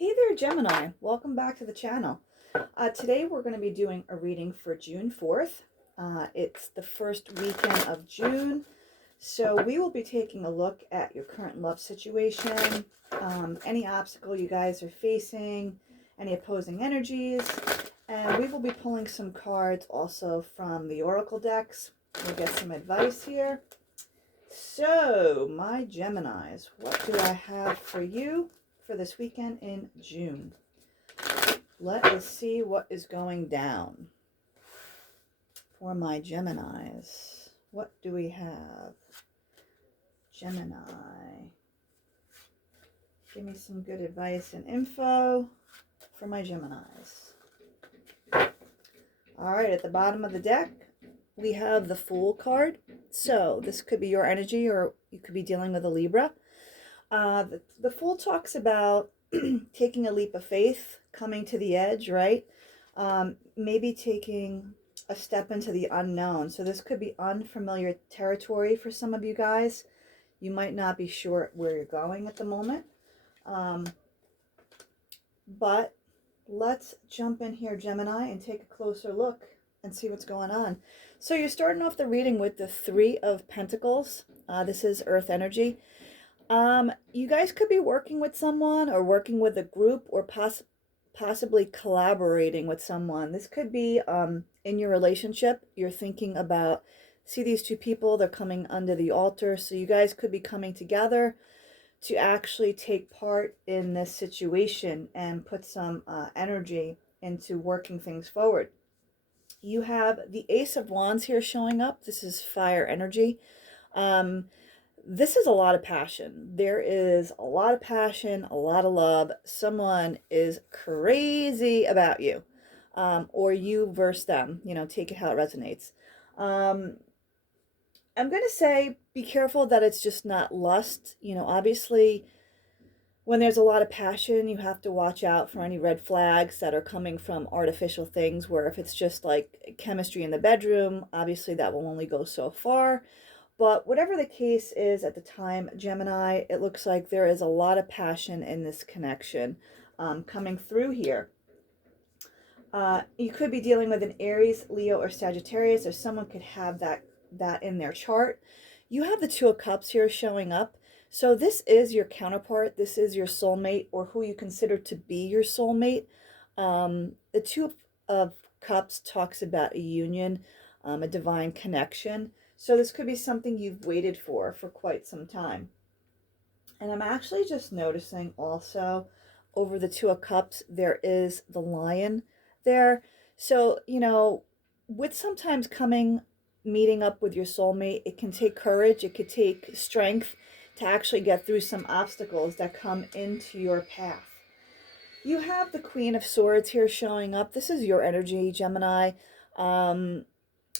Hey there, Gemini. Welcome back to the channel. Today we're going to be doing a reading for June 4th. It's the first weekend of June. So we will be taking a look at your current love situation, any obstacle you guys are facing, any opposing energies, and we will be pulling some cards also from the Oracle decks. We'll get some advice here. So, my Geminis, what do I have for you for this weekend in June? Let us see what is going down for my Geminis. What do we have? Gemini. Give me some good advice and info for my Geminis. All right, at the bottom of the deck, we have the Fool card. So this could be your energy, or you could be dealing with a Libra. The Fool talks about taking a leap of faith, coming to the edge, right? Maybe taking a step into the unknown. So this could be unfamiliar territory for some of you guys. You might not be sure where you're going at the moment. But let's jump in here, Gemini, and take a closer look and see what's going on. So you're starting off the reading with the Three of Pentacles. This is Earth energy. You guys could be working with someone or working with a group or possibly collaborating with someone. This could be in your relationship. You're thinking about, see these two people, they're coming under the altar. So you guys could be coming together to actually take part in this situation and put some energy into working things forward. You have the Ace of Wands here showing up. This is fire energy. This is a lot of passion. There is a lot of passion, a lot of love. Someone is crazy about you, or you versus them. You know, take it how it resonates. I'm going to say be careful that it's just not lust. You know, obviously, when there's a lot of passion, you have to watch out for any red flags that are coming from artificial things, where if it's just like chemistry in the bedroom, obviously that will only go so far. But whatever the case is at the time, Gemini, it looks like there is a lot of passion in this connection coming through here. You could be dealing with an Aries, Leo, or Sagittarius, or someone could have that in their chart. You have the Two of Cups here showing up. So this is your counterpart. This is your soulmate, or who you consider to be your soulmate. The Two of Cups talks about a union, a divine connection. So this could be something you've waited for quite some time. And I'm actually just noticing also over the Two of Cups, there is the Lion there. So, you know, with sometimes meeting up with your soulmate, it can take courage, it could take strength to actually get through some obstacles that come into your path. You have the Queen of Swords here showing up. This is your energy, Gemini.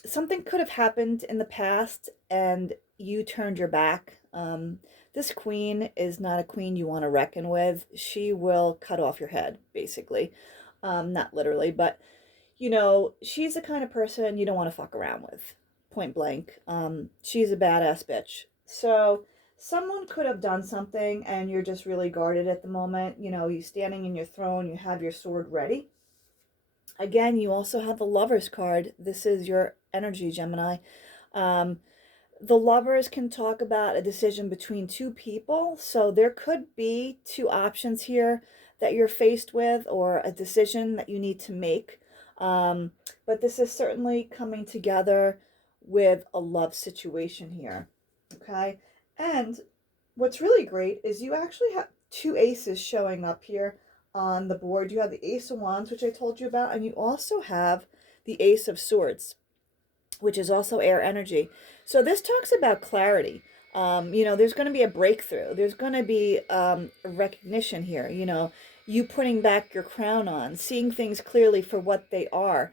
Something could have happened in the past and you turned your back. This queen is not a queen you want to reckon with. She will cut off your head, basically. Not literally, but, you know, she's the kind of person you don't want to fuck around with, point blank. She's a badass bitch. So someone could have done something and you're just really guarded at the moment. You know, you're standing in your throne, you have your sword ready. Again, you also have the Lovers card. This is your energy, Gemini. The Lovers can talk about a decision between two people. So there could be two options here that you're faced with, or a decision that you need to make. But this is certainly coming together with a love situation here. Okay. And what's really great is you actually have two aces showing up here on the board. You have the Ace of Wands, which I told you about, and you also have the Ace of Swords, which is also air energy. So this talks about clarity. You know, there's going to be a breakthrough. There's going to be a recognition here, you know, you putting back your crown on, seeing things clearly for what they are.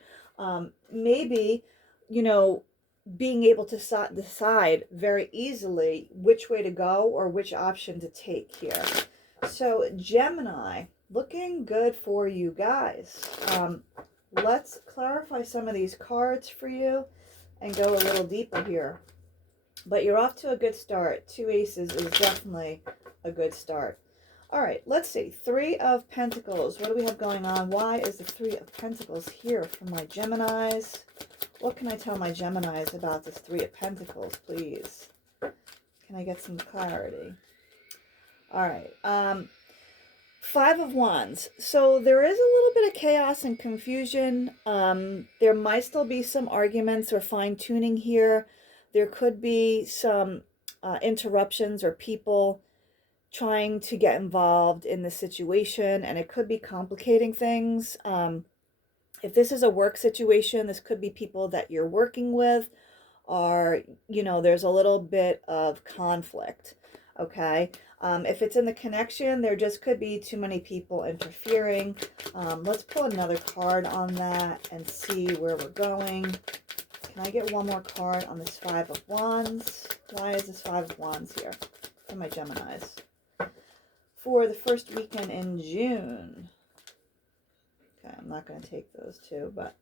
Maybe, you know, being able to decide very easily which way to go or which option to take here. So Gemini, looking good for you guys. Let's clarify some of these cards for you and go a little deeper here. But you're off to a good start. Two aces is definitely a good start. All right, let's see. Three of Pentacles. What do we have going on? Why is the Three of Pentacles here for my Geminis? What can I tell my Geminis about this Three of Pentacles, please? Can I get some clarity? All right. Five of Wands. So there is a little bit of chaos and confusion. There might still be some arguments or fine-tuning here. There could be some interruptions or people trying to get involved in the situation, and it could be complicating things. If this is a work situation, this could be people that you're working with, or, you know, there's a little bit of conflict, okay? If it's in the connection, there just could be too many people interfering. Let's pull another card on that and see where we're going. Can I get one more card on this Five of Wands? Why is this Five of Wands here for my Geminis? For the first weekend in June. Okay, I'm not going to take those two, but...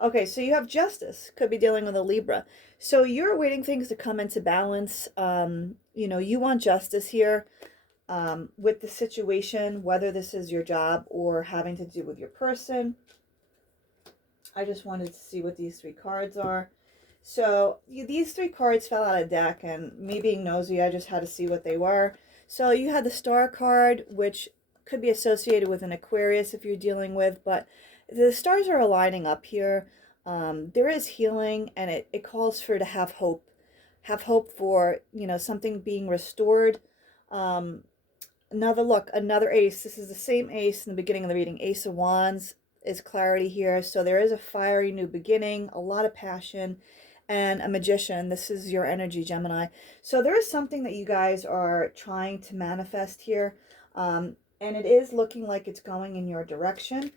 Okay, so you have Justice. Could be dealing with a Libra. So you're waiting things to come into balance. You know, you want justice here with the situation, whether this is your job or having to do with your person. I just wanted to see what these three cards are. So these three cards fell out of deck, and me being nosy, I just had to see what they were. So you had the Star card, which could be associated with an Aquarius if you're dealing with, but the stars are aligning up here. There is healing, and it calls for to have hope. Have hope for, you know, something being restored. Another ace. This is the same ace in the beginning of the reading. Ace of Wands is clarity here. So there is a fiery new beginning, a lot of passion, and a Magician. This is your energy, Gemini. So there is something that you guys are trying to manifest here. And it is looking like it's going in your direction.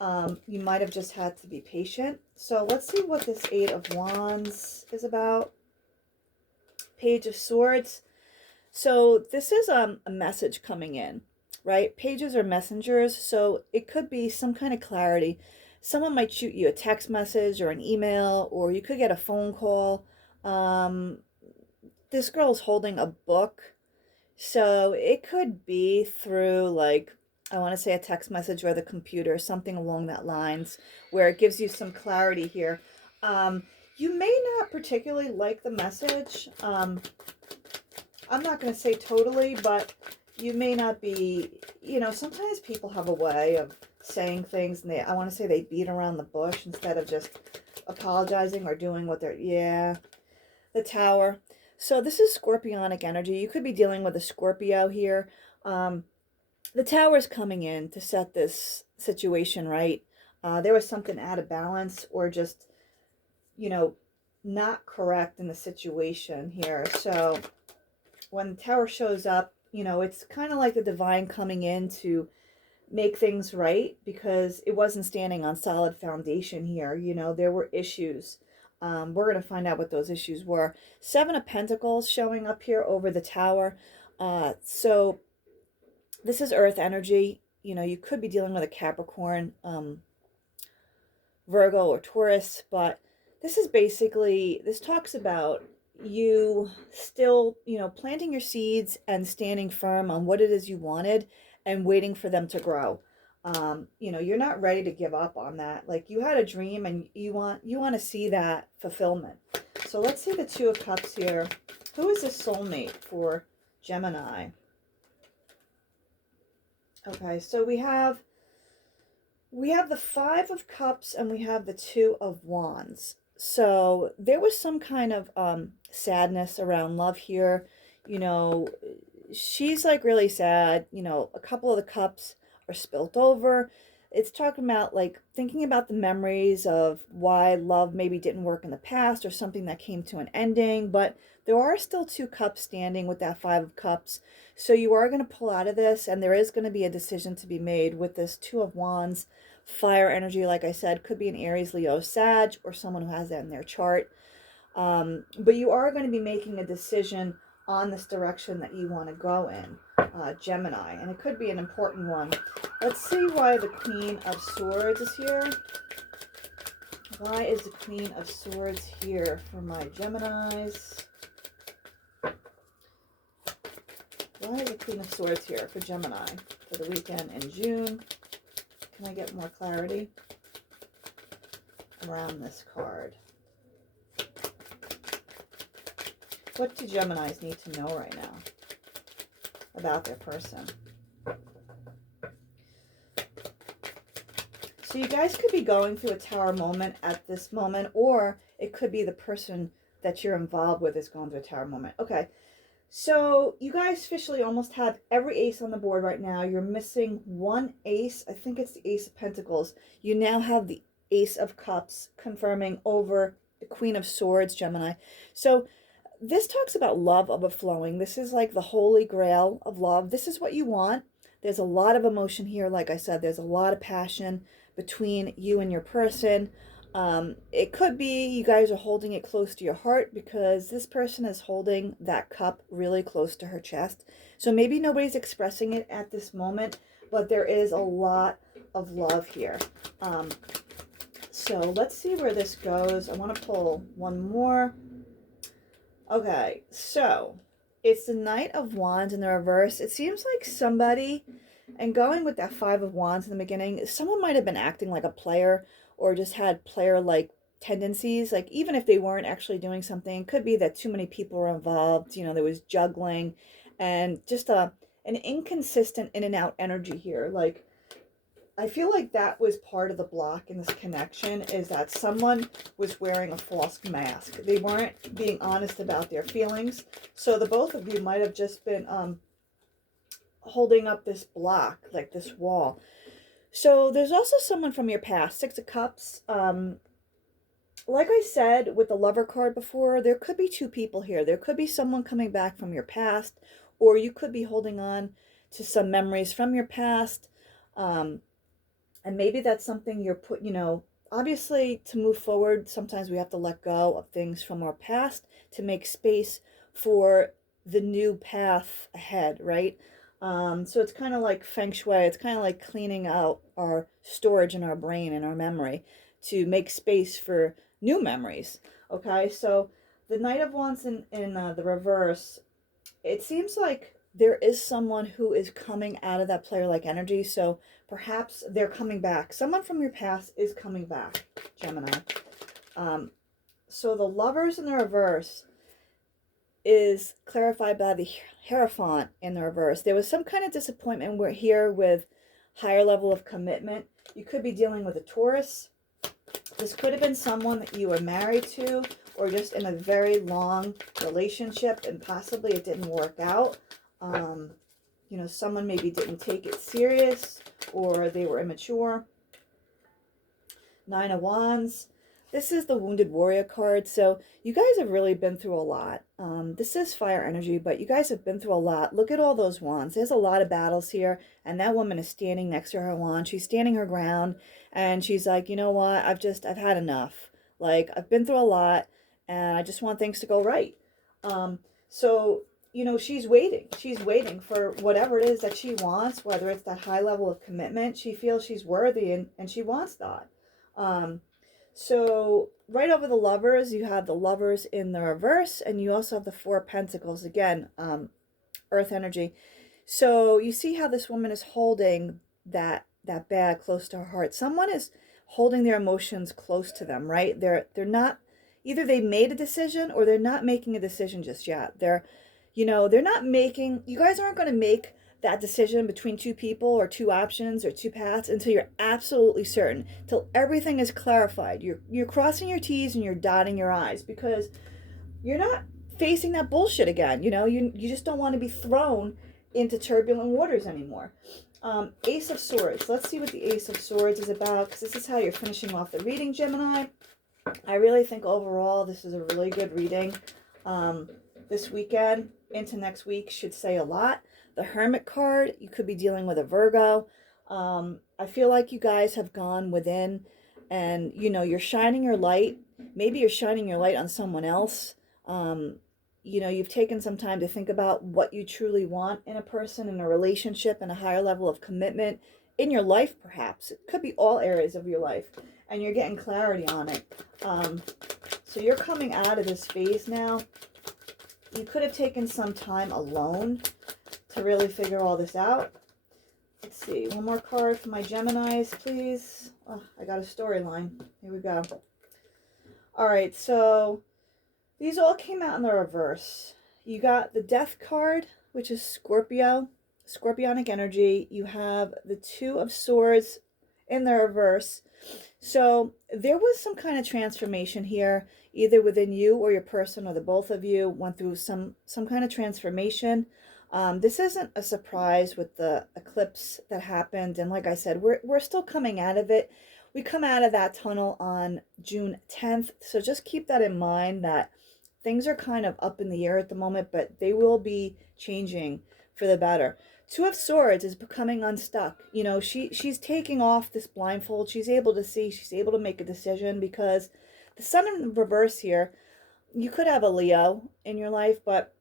You might have just had to be patient. So let's see what this Eight of Wands is about. Page of Swords. So this is a message coming in, right? Pages are messengers, so it could be some kind of clarity. Someone might shoot you a text message or an email, or you could get a phone call. This girl's holding a book. So it could be through, like, I want to say a text message or the computer, something along that lines, where it gives you some clarity here. You may not particularly like the message. I'm not going to say totally, but you may not be, you know, sometimes people have a way of saying things, and I want to say they beat around the bush instead of just apologizing or doing what they're, yeah. The Tower. So this is Scorpionic energy. You could be dealing with a Scorpio here. The Tower is coming in to set this situation right. There was something out of balance or just, you know, not correct in the situation here. So when the Tower shows up, you know, it's kind of like the divine coming in to make things right, because it wasn't standing on solid foundation here. You know, there were issues. We're going to find out what those issues were. Seven of Pentacles showing up here over the Tower. So this is Earth energy. You know, you could be dealing with a Capricorn, Virgo, or Taurus, but this is basically, this talks about you still, you know, planting your seeds and standing firm on what it is you wanted and waiting for them to grow. You know, you're not ready to give up on that. Like, you had a dream and you want to see that fulfillment. So let's see the Two of Cups here. Who is this soulmate for Gemini? Okay, so we have the Five of Cups and we have the Two of Wands. So there was some kind of sadness around love here. You know, she's like really sad. You know, a couple of the cups are spilt over. It's talking about like thinking about the memories of why love maybe didn't work in the past or something that came to an ending. But there are still two cups standing with that Five of Cups. So you are going to pull out of this, and there is going to be a decision to be made with this Two of Wands. Fire energy, like I said, could be an Aries, Leo, Sag, or someone who has that in their chart. But you are going to be making a decision on this direction that you want to go in, Gemini. And it could be an important one. Let's see why the Queen of Swords is here. Why is the Queen of Swords here for my Geminis? Why is the Queen of Swords here for Gemini for the weekend in June? Can I get more clarity around this card? What do Geminis need to know right now about their person? So you guys could be going through a tower moment at this moment, or it could be the person that you're involved with is going through a tower moment. Okay, so you guys officially almost have every ace on the board right now. You're missing one ace. I think it's the Ace of Pentacles. You now have the Ace of Cups confirming over the Queen of Swords, Gemini. So this talks about love overflowing. This is like the holy grail of love. This is what you want. There's a lot of emotion here. Like I said, there's a lot of passion between you and your person. It could be you guys are holding it close to your heart because this person is holding that cup really close to her chest. So maybe nobody's expressing it at this moment, but there is a lot of love here. So let's see where this goes. I want to pull one more. Okay, so it's the Knight of Wands in the reverse. It seems like somebody, and going with that Five of Wands in the beginning, someone might have been acting like a player or just had player-like tendencies. Like even if they weren't actually doing something, it could be that too many people were involved. You know, there was juggling and just an inconsistent in and out energy here. Like I feel like that was part of the block in this connection, is that someone was wearing a false mask. They weren't being honest about their feelings. So the both of you might have just been holding up this block, like this wall. So there's also someone from your past, Six of Cups. Like I said with the Lover card before, there could be two people here. There could be someone coming back from your past, or you could be holding on to some memories from your past. And maybe that's something you're obviously to move forward, sometimes we have to let go of things from our past to make space for the new path ahead, right? So it's kind of like feng shui. It's kind of like cleaning out our storage in our brain and our memory to make space for new memories. Okay, so the Knight of Wands in the reverse, it seems like there is someone who is coming out of that player-like energy. So perhaps they're coming back. Someone from your past is coming back, Gemini. So the Lovers in the reverse is clarified by the Hierophant in the reverse. There was some kind of disappointment here with higher level of commitment. You could be dealing with a Taurus. This could have been someone that you were married to or just in a very long relationship and possibly it didn't work out. Someone maybe didn't take it serious or they were immature. Nine of Wands. This is the Wounded Warrior card. So you guys have really been through a lot. This is fire energy, but you guys have been through a lot. Look at all those wands. There's a lot of battles here. And that woman is standing next to her wand. She's standing her ground. And she's like, you know what? I've had enough. Like, I've been through a lot. And I just want things to go right. So she's waiting. She's waiting for whatever it is that she wants, whether it's that high level of commitment. She feels she's worthy and she wants that. So right over the Lovers, you have the Lovers in the reverse, and you also have the Four of Pentacles. Again, earth energy. So you see how this woman is holding that bag close to her heart. Someone is holding their emotions close to them, right? They're not, either they made a decision or they're not making a decision just yet. They're not making, you guys aren't going to make that decision between two people or two options or two paths until you're absolutely certain, till everything is clarified. You're crossing your T's and you're dotting your I's because you're not facing that bullshit again. You just don't want to be thrown into turbulent waters anymore. Ace of Swords. Let's see what the Ace of Swords is about, because this is how you're finishing off the reading, Gemini. I really think overall this is a really good reading. This weekend into next week should say a lot. The Hermit card, you could be dealing with a Virgo. I feel like you guys have gone within and, you're shining your light. Maybe you're shining your light on someone else. You've taken some time to think about what you truly want in a person, in a relationship, and a higher level of commitment in your life, perhaps. It could be all areas of your life, and you're getting clarity on it. So you're coming out of this phase now. You could have taken some time alone to really figure all this out. Let's see, one more card for my Geminis, please. Oh, I got a storyline. Here we go. All right, so these all came out in the reverse. You got the Death card, which is Scorpio, Scorpionic energy. You have the Two of Swords in the reverse. So there was some kind of transformation here, either within you or your person, or the both of you went through some kind of transformation. This isn't a surprise with the eclipse that happened. And like I said, we're still coming out of it. We come out of that tunnel on June 10th. So just keep that in mind, that things are kind of up in the air at the moment, but they will be changing for the better. Two of Swords is becoming unstuck. You know, she's taking off this blindfold. She's able to see. She's able to make a decision, because the Sun in reverse here, you could have a Leo in your life, but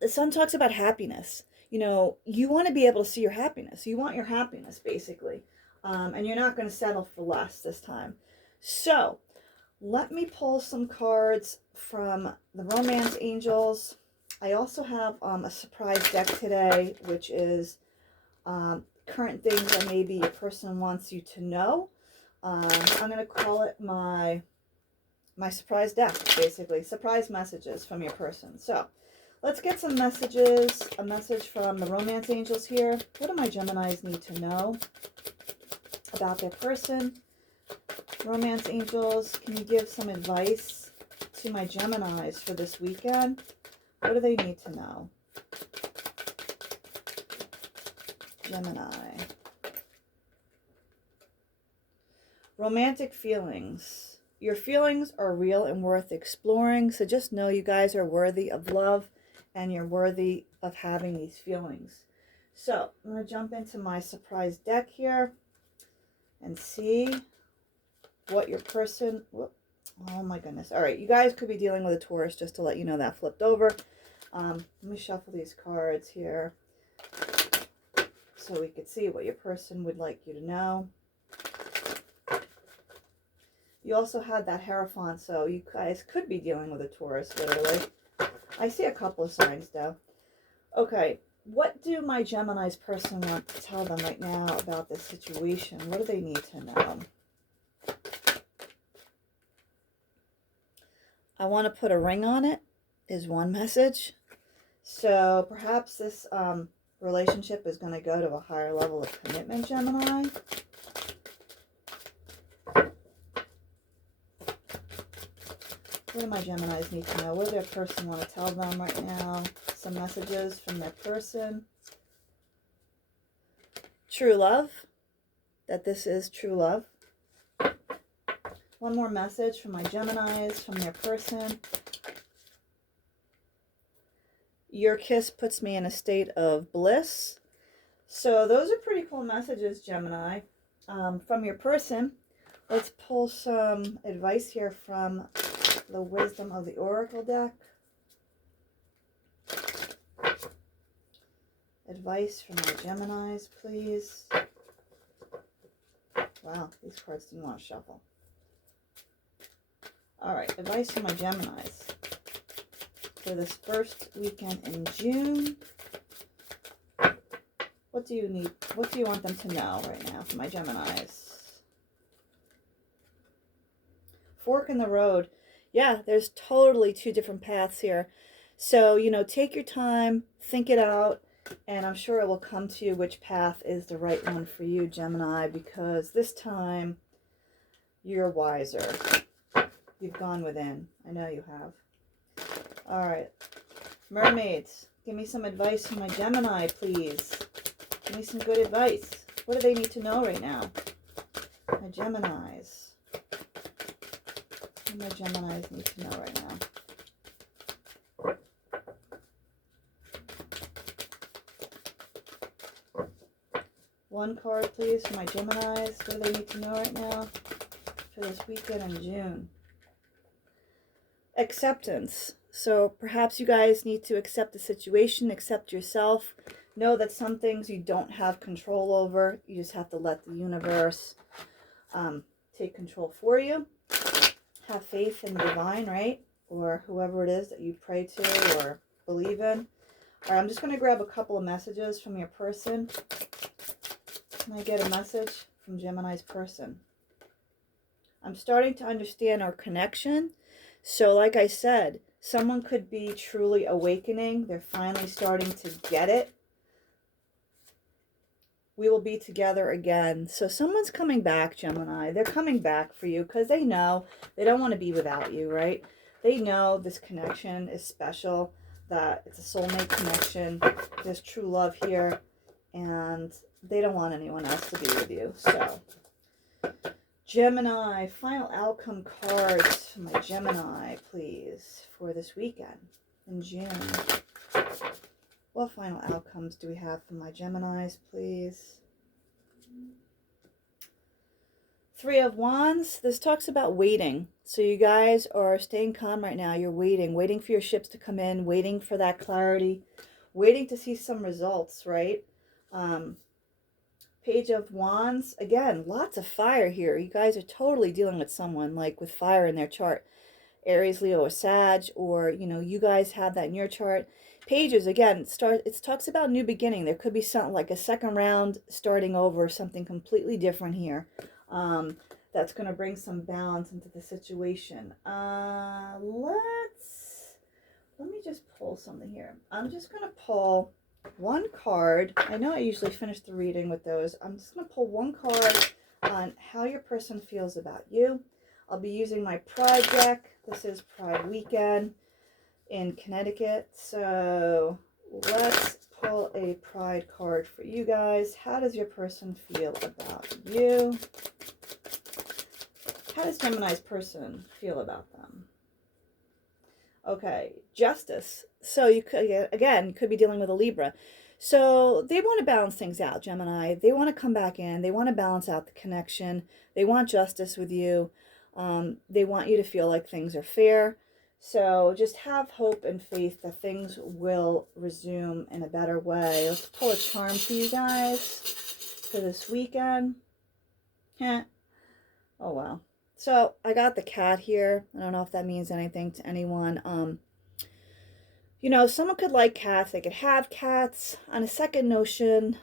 the Sun talks about happiness. You know, you want to be able to see your happiness. You want your happiness, basically. And you're not going to settle for less this time. So let me pull some cards from the Romance Angels. I also have a surprise deck today, which is current things that maybe your person wants you to know. I'm going to call it my surprise deck, basically. Surprise messages from your person. So let's get some messages. A message from the Romance Angels here. What do my Geminis need to know about their person? Romance Angels, can you give some advice to my Geminis for this weekend? What do they need to know? Gemini. Romantic feelings. Your feelings are real and worth exploring. So just know you guys are worthy of love, and you're worthy of having these feelings. So I'm going to jump into my surprise deck here and see what your person... Whoop, oh my goodness. All right, you guys could be dealing with a Taurus, just to let you know that flipped over. Let me shuffle these cards here so we could see what your person would like you to know. You also had that Hierophant, so you guys could be dealing with a Taurus, literally. I see a couple of signs, though. Okay, what do my Gemini's person want to tell them right now about this situation? What do they need to know? I want to put a ring on it, is one message. So perhaps this relationship is going to go to a higher level of commitment, Gemini. What do my Geminis need to know? What does their person want to tell them right now? Some messages from their person. True love. That this is true love. One more message from my Geminis, from their person. Your kiss puts me in a state of bliss. So those are pretty cool messages, Gemini. From your person, let's pull some advice here from the Wisdom of the Oracle deck. Advice from my Geminis, please. Wow, these cards didn't want to shuffle. All right, advice from my Geminis for this first weekend in June. What do you need? What do you want them to know right now for my Geminis? Fork in the road. Yeah, there's totally two different paths here. So, you know, take your time, think it out, and I'm sure it will come to you which path is the right one for you, Gemini, because this time you're wiser. You've gone within. I know you have. All right. Mermaids, give me some advice from my Gemini, please. Give me some good advice. What do they need to know right now? My Geminis. What do my Geminis need to know right now? One card, please, for my Geminis. What do they need to know right now for this weekend in June? Acceptance. So perhaps you guys need to accept the situation, accept yourself. Know that some things you don't have control over. You just have to let the universe take control for you. Have faith in the divine, right? Or whoever it is that you pray to or believe in. All right, I'm just going to grab a couple of messages from your person. Can I get a message from Gemini's person? I'm starting to understand our connection. So like I said, someone could be truly awakening. They're finally starting to get it. We will be together again. So someone's coming back, Gemini. They're coming back for you because they know they don't want to be without you, right? They know this connection is special, that it's a soulmate connection. There's true love here, and they don't want anyone else to be with you. So, Gemini, final outcome cards for my Gemini, please, for this weekend in June. What final outcomes do we have for my Geminis, please? Three of Wands. This talks about waiting. So you guys are staying calm right now. You're waiting for your ships to come in, waiting for that clarity, waiting to see some results, right? Page of Wands. Again, lots of fire here. You guys are totally dealing with someone like with fire in their chart. Aries, Leo, or Sag, or, you know, you guys have that in your chart. Pages, again, it talks about new beginning. There could be something like a second round, starting over, something completely different here. That's going to bring some balance into the situation. Let me just pull something here. I'm just going to pull one card. I know I usually finish the reading with those. I'm just going to pull one card on how your person feels about you. I'll be using my Pride deck. This is Pride weekend in Connecticut. So let's pull a Pride card for you guys. How does your person feel about you? How does Gemini's person feel about them? Okay, Justice. So you could, again, you could be dealing with a Libra. So they want to balance things out, Gemini. They want to come back in. They want to balance out the connection. They want justice with you. They want you to feel like things are fair. So just have hope and faith that things will resume in a better way. Let's pull a charm for you guys for this weekend. Oh, wow. So I got the cat here. I don't know if that means anything to anyone. You know, someone could like cats. They could have cats. On a second notion,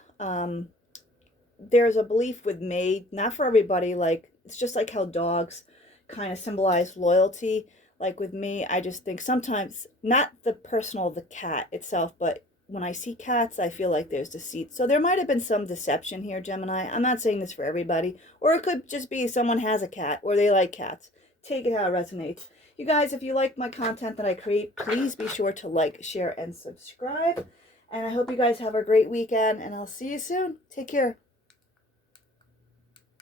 there's a belief with me, not for everybody, like, it's just like how dogs kind of symbolize loyalty. Like with me, I just think sometimes, not the personal, the cat itself, but when I see cats, I feel like there's deceit. So there might have been some deception here, Gemini. I'm not saying this for everybody. Or it could just be someone has a cat or they like cats. Take it how it resonates. You guys, if you like my content that I create, please be sure to like, share, and subscribe. And I hope you guys have a great weekend, and I'll see you soon. Take care.